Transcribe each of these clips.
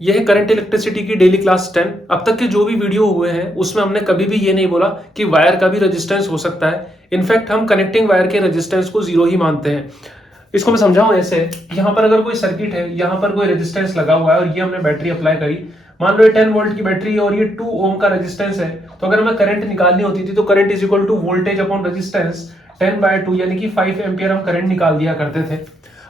यह current electricity की daily class 10। अब तक के जो भी वीडियो हुए हैं उसमें हमने कभी भी ये नहीं बोला कि वायर का भी रेजिस्टेंस हो सकता है। इनफैक्ट हम कनेक्टिंग वायर के रेजिस्टेंस को जीरो ही मानते हैं। इसको मैं समझाऊं ऐसे, यहाँ पर अगर कोई सर्किट है, यहाँ पर कोई रेजिस्टेंस लगा हुआ है और ये हमने बैटरी अप्लाई करी। मान लो ये 10 वोल्ट की बैटरी है और ये 2 ओम का रेजिस्टेंस है, तो अगर हमें करंट निकालनी होती थी तो current is equal to voltage upon resistance 10/2 यानी कि 5 एम्पियर हम करंट निकाल दिया करते थे।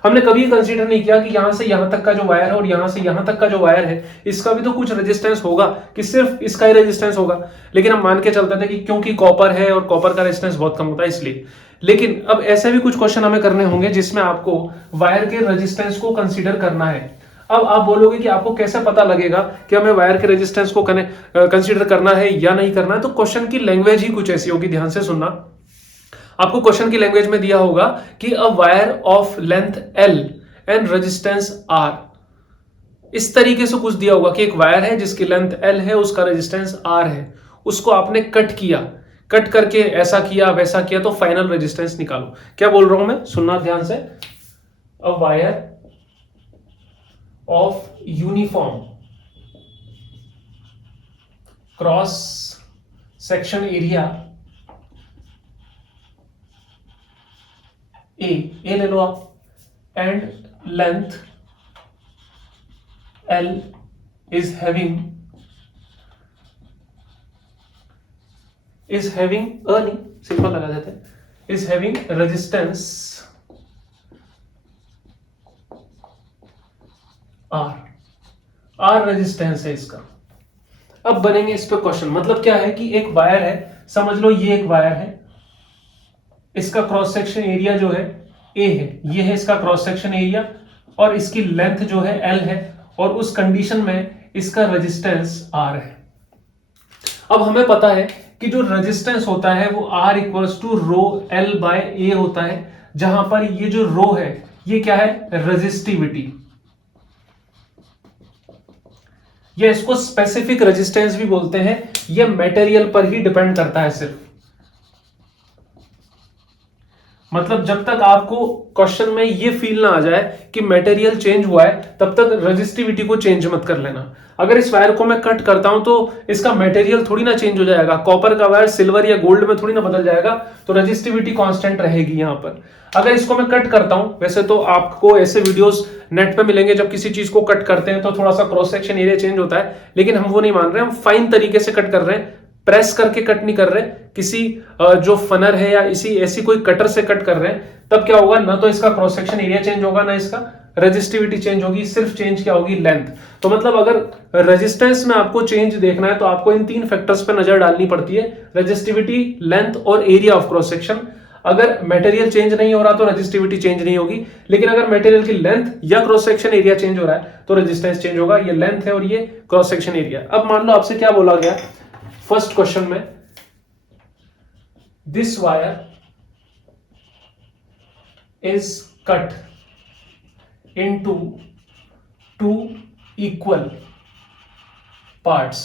हमने कभी कंसीडर नहीं किया कि यहां से यहां तक का जो वायर है और यहां से यहां तक का जो वायर है इसका भी तो कुछ रेजिस्टेंस होगा, कि सिर्फ इसका ही रेजिस्टेंस होगा। लेकिन हम मान के चलते थे कि क्योंकि कॉपर है और कॉपर का रेजिस्टेंस बहुत कम होता है इसलिए। लेकिन अब ऐसे भी कुछ क्वेश्चन हमें करने होंगे जिसमें आपको वायर के रेजिस्टेंस को कंसीडर करना है। अब आप बोलोगे कि आपको कैसे पता लगेगा कि हमें वायर के रेजिस्टेंस को कंसीडर करना है या नहीं करना है। तो क्वेश्चन की लैंग्वेज ही कुछ ऐसी होगी, ध्यान से सुनना। आपको क्वेश्चन की लैंग्वेज में दिया होगा कि a wire of length L and resistance R। इस तरीके से कुछ दिया होगा कि एक वायर है जिसकी लेंथ L है, उसका रेजिस्टेंस R है, उसको आपने कट किया, कट करके ऐसा किया वैसा किया तो फाइनल रेजिस्टेंस निकालो। क्या बोल रहा हूं मैं, सुनना ध्यान से। A wire of uniform cross section area A ले लो आप, and length L is having नहीं, सिंपल लगा देते हैं, is having resistance R resistance है इसका। अब बनेंगे इस पे क्वेश्चन। मतलब क्या है कि एक वायर है, समझ लो ये एक वायर है, इसका क्रॉस सेक्शन एरिया जो है A है, ये है इसका क्रॉस सेक्शन एरिया, और इसकी लेंथ जो है L है, और उस कंडीशन में इसका रेजिस्टेंस R है। अब हमें पता है कि जो रेजिस्टेंस होता है वो R equals to rho L by A होता है, जहां पर ये जो रो है ये क्या है, रेजिस्टिविटी, या इसको स्पेसिफिक रेजिस्टेंस भी बोलते हैं। ये मटेरियल पर ही डिपेंड करता है सिर्फ। मतलब जब तक आपको क्वेश्चन में ये फील ना आ जाए कि मटेरियल चेंज हुआ है तब तक रेजिस्टिविटी को चेंज मत कर लेना। अगर इस वायर को मैं कट करता हूं तो इसका मटेरियल थोड़ी ना चेंज हो जाएगा, कॉपर का वायर सिल्वर या गोल्ड में थोड़ी ना बदल जाएगा, तो रेजिस्टिविटी कांस्टेंट रहेगी यहां पर। अगर इसको मैं कट करता हूं, वैसे तो आपको ऐसे वीडियोस नेट पे मिलेंगे जब किसी चीज को कट करते हैं तो थोड़ा सा क्रॉस सेक्शन एरिया चेंज होता है, लेकिन हम वो नहीं मान रहे, हम फाइन तरीके से कट कर रहे हैं, प्रेस करके कट नहीं कर रहे, किसी जो फनर है या इसी ऐसी कोई कटर से कट कर रहे हैं। तब क्या होगा, ना तो इसका क्रॉस सेक्शन एरिया चेंज होगा ना इसका रेजिस्टिविटी चेंज होगी, सिर्फ चेंज क्या होगी, लेंथ। तो मतलब अगर रेजिस्टेंस में आपको चेंज देखना है तो आपको इन 3 फैक्टर्स पर नजर डालनी पड़ती है, रेजिस्टिविटी, लेंथ और एरिया ऑफ क्रॉस सेक्शन। अगर मटेरियल चेंज नहीं हो रहा तो रेजिस्टिविटी चेंज नहीं होगी, लेकिन अगर मटेरियल की लेंथ या क्रॉस सेक्शन एरिया चेंज हो रहा है तो रेजिस्टेंस चेंज होगा। ये लेंथ है और ये क्रॉस सेक्शन एरिया। अब मान लो आपसे क्या बोला गया फर्स्ट क्वेश्चन में, this wire is cut into 2 equal parts,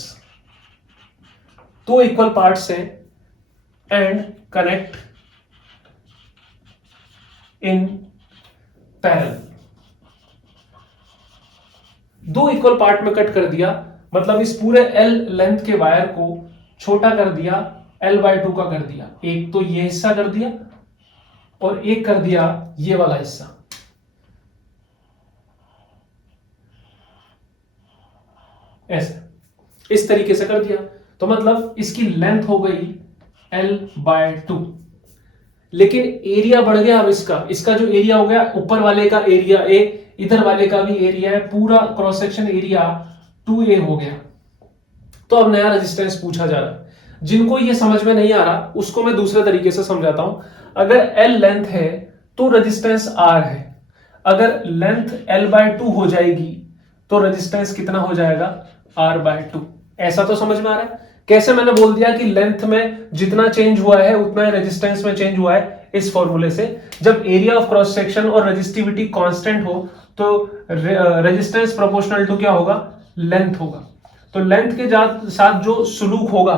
2 equal parts हैं, and connect in parallel. 2 equal part में कट कर दिया, मतलब इस पूरे L लेंथ के वायर को छोटा कर दिया, L/2 का कर दिया। एक तो ये हिस्सा कर दिया और एक कर दिया ये वाला हिस्सा। ऐसे इस तरीके से कर दिया, तो मतलब इसकी लेंथ हो गई L/2, लेकिन एरिया बढ़ गया। अब इसका जो एरिया हो गया, ऊपर वाले का एरिया A, इधर वाले का भी एरिया है, पूरा क्रॉस सेक्शन एरिया 2A हो गया। तो अब नया रेजिस्टेंस पूछा जा रहा है। जिनको ये समझ में नहीं आ रहा उसको मैं दूसरे तरीके से समझाता हूं। अगर L लेंथ है तो रेजिस्टेंस R है, अगर लेंथ L/2 हो जाएगी तो रेजिस्टेंस कितना हो जाएगा, R/2। ऐसा तो समझ में आ रहा है। कैसे मैंने बोल दिया कि लेंथ में जितना चेंज हुआ है उतना रेजिस्टेंस में चेंज हुआ है, इस फॉर्मूले से। जब एरिया ऑफ क्रॉस सेक्शन और रेजिस्टिविटी कांस्टेंट हो तो रेजिस्टेंस प्रोपोर्शनल टू क्या होगा, लेंथ होगा। तो लेंथ के साथ जो सुलूक होगा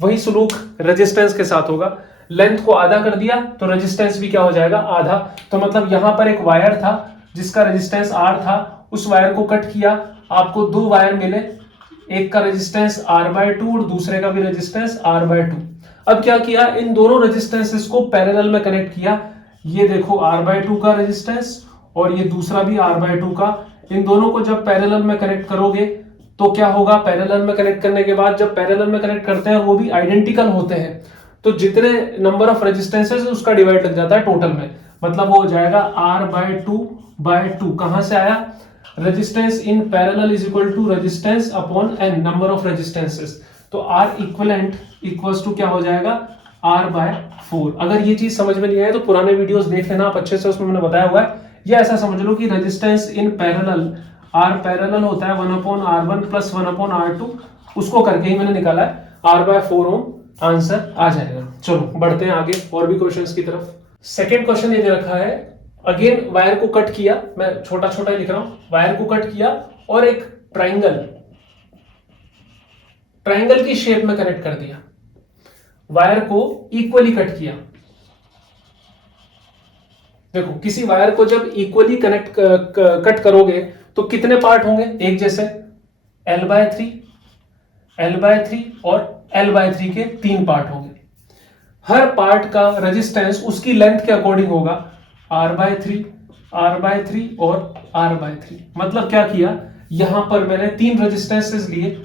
वही सुलूक रेजिस्टेंस के साथ होगा। लेंथ को आधा कर दिया तो रेजिस्टेंस भी क्या हो जाएगा, आधा। तो मतलब यहां पर एक वायर था जिसका रेजिस्टेंस R था, उस वायर को कट किया आपको दो वायर मिले, एक का रेजिस्टेंस R/2 और दूसरे का भी रेजिस्टेंस R/2। अब क्या किया, इन दोनों रेजिस्टेंसेस को पैरेलल में कनेक्ट किया। ये देखो R/2 का रेजिस्टेंस और ये दूसरा भी R/2 का। इन दोनों को जब पैरेलल में कनेक्ट करोगे तो क्या होगा, पैरेलल में कनेक्ट करने के बाद जब पैरेलल में कनेक्ट करते हैं वो भी आइडेंटिकल होते हैं, तो जितने नंबर ऑफ रेजिस्टेंसेस उसका डिवाइड लग जाता है टोटल में। मतलब वो हो जाएगा R/2/2। कहां से आया, resistance in parallel is equal to resistance upon n, number of resistances. तो R इक्विवेलेंट इक्वल्स टू क्या हो जाएगा, R/4। अगर ये चीज समझ में नहीं आए तो पुराने वीडियोस देख लेना आप अच्छे से, उसमें मैंने बताया हुआ है। या ऐसा समझ लो कि resistance in parallel, R parallel होता है 1/R1 प्लस 1/R2, उसको करके ही मैंने निकाला है R/4 ओम, आंसर आ जाएगा। चलो बढ़ते हैं आगे और भी क्वेश्चंस की तरफ। सेकेंड क्वेश्चन ये दे रखा है, अगेन वायर को कट किया, मैं छोटा छोटा ही लिख रहा हूं, वायर को कट किया और एक ट्राइंगल की शेप में कनेक्ट कर दिया। वायर को इक्वली कट किया। देखो किसी वायर को जब इक्वली कट करोगे तो कितने पार्ट होंगे एक जैसे, L/3, L/3 और L/3 के 3 पार्ट होंगे। हर पार्ट का रेजिस्टेंस उसकी लेंथ के अकॉर्डिंग होगा, R/3, R/3 और R/3। मतलब क्या किया, यहां पर मैंने 3 रेजिस्टेंसेस लिए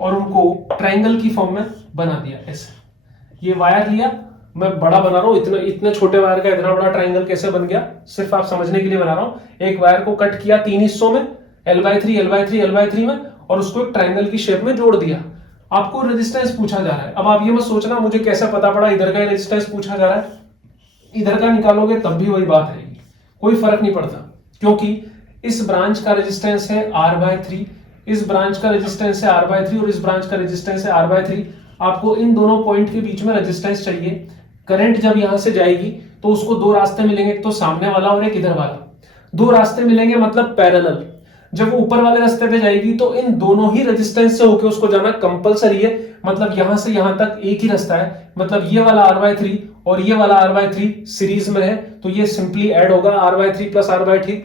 और उनको ट्रायंगल की फॉर्म में बना दिया ऐसे। ये वायर लिया, मैं बड़ा बना रहा हूं, इतने छोटे वायर का इतना बड़ा ट्रायंगल कैसे बन गया, सिर्फ आप समझने के लिए बना रहा हूं। एक वायर को कट किया 3 हिस्सों में, L/3, L/3, L/3 में, और उसको एक ट्रायंगल की शेप में जोड़ दिया। आपको रेजिस्टेंस पूछा जा रहा है। अब आप ये मत सोचना मुझे कैसे पता पड़ा, इधर का रेजिस्टेंस पूछा जा रहा है, इधर का निकालोगे तब भी वही बात रहेगी, कोई फर्क नहीं पड़ता, क्योंकि इस ब्रांच का रेजिस्टेंस है R/3, इस ब्रांच का रेजिस्टेंस है R/3 और इस ब्रांच का रेजिस्टेंस है R/3। आपको इन दोनों पॉइंट के बीच में रेजिस्टेंस चाहिए। करंट जब यहां से जाएगी तो उसको दो रास्ते मिलेंगे, एक तो सामने वाला और एक इधर वाला। दो रास्ते मिलेंगे मतलब पैरेलल। जब वो ऊपर वाले रास्ते पे जाएगी तो इन दोनों ही रेजिस्टेंस से होकर उसको जाना कंपलसरी है। मतलब यहां से यहां तक एक ही रास्ता है, मतलब ये वाला R/3 और ये वाला R/3 सीरीज में है, तो ये सिंपली ऐड होगा, R/3 प्लस R/3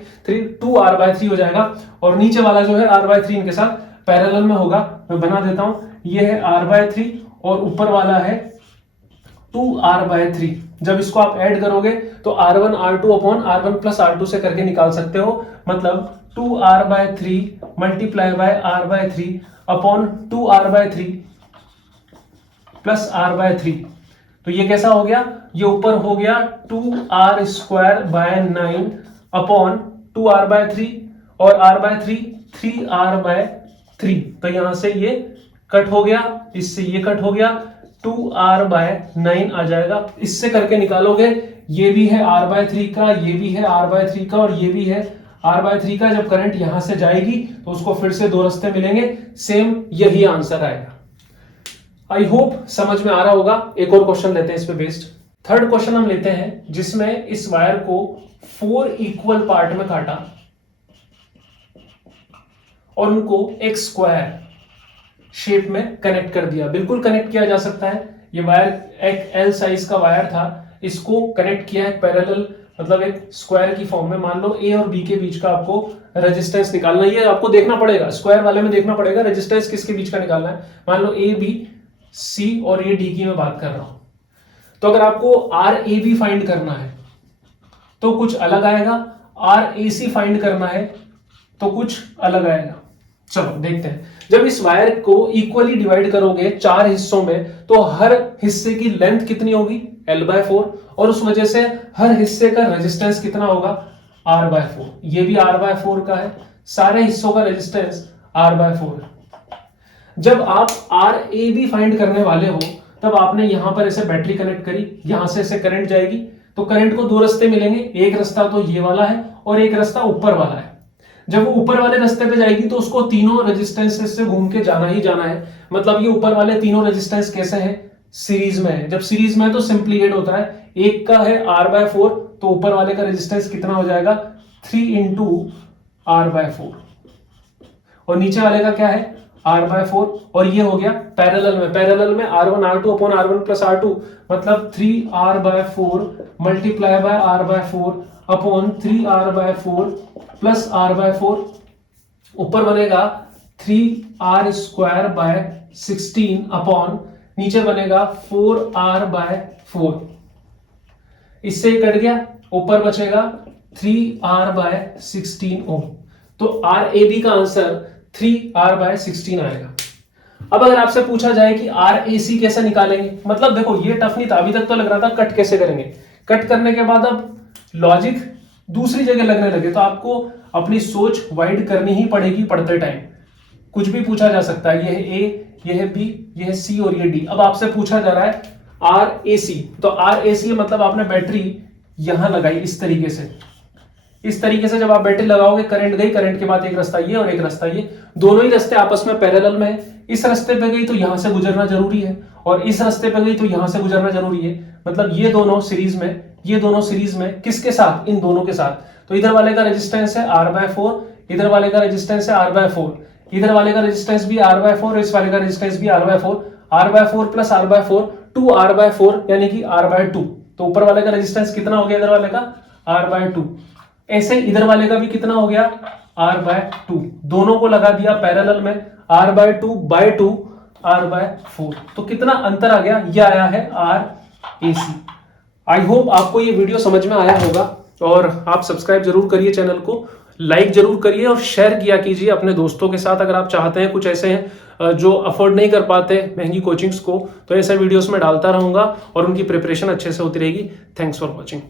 2R/3 हो जाएगा। और नीचे वाला जो है R/3 इनके साथ पैरेलल में होगा। मैं बना देता हूं, ये है R/3 और ऊपर वाला है 2R/3। जब इसको आप ऐड करोगे तो R1 R2 upon R1 plus R2 से करके निकाल सकते हो। मतलब 2R/3 multiply by R/3 upon 2R/3 plus R/3। तो ये कैसा हो गया, ये ऊपर हो गया 2R² 9 अपॉन 2R/3 और R/3 3R/3। तो यहां से ये कट हो गया, इससे ये कट हो गया, 2R/9 आ जाएगा। इससे करके निकालोगे, ये भी है R/3 का, ये भी है R/3 का और ये भी है R/3 का। जब करंट यहां से जाएगी तो उसको फिर से दो रास्ते मिलेंगे, सेम यही आंसर आएगा। आई होप समझ में आ रहा होगा। एक और क्वेश्चन लेते हैं इस पे बेस्ड। थर्ड क्वेश्चन हम लेते हैं जिसमें इस वायर को 4 इक्वल पार्ट में काटा और उनको एक स्क्वायर शेप में कनेक्ट कर दिया। बिल्कुल कनेक्ट किया जा सकता है। ये वायर एक L साइज का वायर था, इसको कनेक्ट किया है पैरेलल, मतलब एक स्क्वायर की फॉर्म में। मान लो A और B के बीच का आपको रेजिस्टेंस निकालना है, ये आपको देखना पड़ेगा, स्क्वायर वाले में देखना पड़ेगा रेजिस्टेंस किसके बीच का निकालना है। मान लो A B C और ये D की मैं बात कर रहा हूं। तो अगर आपको RAB फाइंड करना है तो कुछ अलग आएगा, RAC फाइंड करना है तो कुछ अलग आएगा। चलो देखते हैं। जब इस वायर को इक्वली डिवाइड करोगे 4 हिस्सों में तो हर हिस्से की लेंथ कितनी होगी, L/4, और उस वजह से हर हिस्से का रेजिस्टेंस कितना होगा, R/4। ये भी R/4 का है, सारे हिस्सों का रेजिस्टेंस R/4 है। जब आप RAB फाइंड करने वाले हो तब आपने यहां पर ऐसे बैटरी कनेक्ट करी, यहां से ऐसे करंट जाएगी, तो करंट को दो रास्ते मिलेंगे, एक रास्ता तो ये वाला है और एक रास्ता ऊपर वाला है। जब वो ऊपर वाले रास्ते पे जाएगी तो उसको तीनों रेजिस्टेंसेस से घूम के जाना ही जाना है। मतलब ये ऊपर वाले तीनों रेजिस्टेंस कैसे हैं, सीरीज में है। जब सीरीज में है तो सिंपली ऐड होता है, एक का है R/4 तो ऊपर वाले का रेजिस्टेंस कितना हो जाएगा, 3 × R/4 और नीचे वाले का क्या है, R/4। और ये हो गया पैरेलल में R1 R2 upon R1 plus R2, मतलब 3R/4 multiply by R/4 upon 3R/4 plus R/4 ऊपर बनेगा 3r² / 16 अपॉन नीचे बनेगा 4r/4। इससे कट गया, ऊपर बचेगा 3r/16 ओम। तो RAB का आंसर 3r/16 आएगा। अब अगर आपसे पूछा जाए कि RAC कैसे निकालेंगे, मतलब देखो ये टफ नहीं था, अभी तक तो लग रहा था कट कैसे करेंगे। कट करने के बाद अब लॉजिक दूसरी जगह लगने लगे, तो आपको अपनी सोच वाइड करनी ही पड़ेगी पढ़ते टाइम। कुछ भी पूछा जा सकता है, यह है A, यह है B, यह है C और ये D। अब आपसे पूछा जा रहा है RAC, तो RAC मतलब आपने बैटरी यहां लगाई इस तरीके से। इस तरीके से जब आप बैटरी लगाओगे, करंट गई, करंट के बाद एक रास्ता ये और एक रास्ता ये, दोनों ही रास्ते आपस में पैरेलल में है। इस रास्ते पे गई तो यहां से गुजरना जरूरी है, और इस रास्ते पे गई तो यहां से गुजरना जरूरी है। मतलब ये दोनों सीरीज में, ये दोनों सीरीज में किसके साथ? इन दोनों के साथ। तो इधर वाले का रेजिस्टेंस है R/4, इधर वाले का रेजिस्टेंस है R/4, इधर वाले का रेजिस्टेंस भी R/4, इस वाले का रेजिस्टेंस भी R/4, R/4 plus R/4 2R/4 यानी कि R/2। तो ऊपर वाले का रेजिस्टेंस कितना हो गया? इधर वाले का R/2। ऐसे इधर वाले का भी कितना हो गया? R/2। दोनों को लगा दिया पैरेलल में, R/2/2 R/4। तो कितना अंतर आ गया? ये आया है RAC। आई होप आपको ये वीडियो समझ में आया होगा, और आप सब्सक्राइब जरूर करिए चैनल को, लाइक जरूर करिए और शेयर किया कीजिए अपने दोस्तों के साथ। अगर आप चाहते हैं, कुछ ऐसे हैं जो अफोर्ड नहीं कर पाते महंगी कोचिंग्स को, तो ऐसे वीडियोस में डालता रहूंगा और उनकी प्रिपरेशन अच्छे से होती रहेगी। Thanks for watching.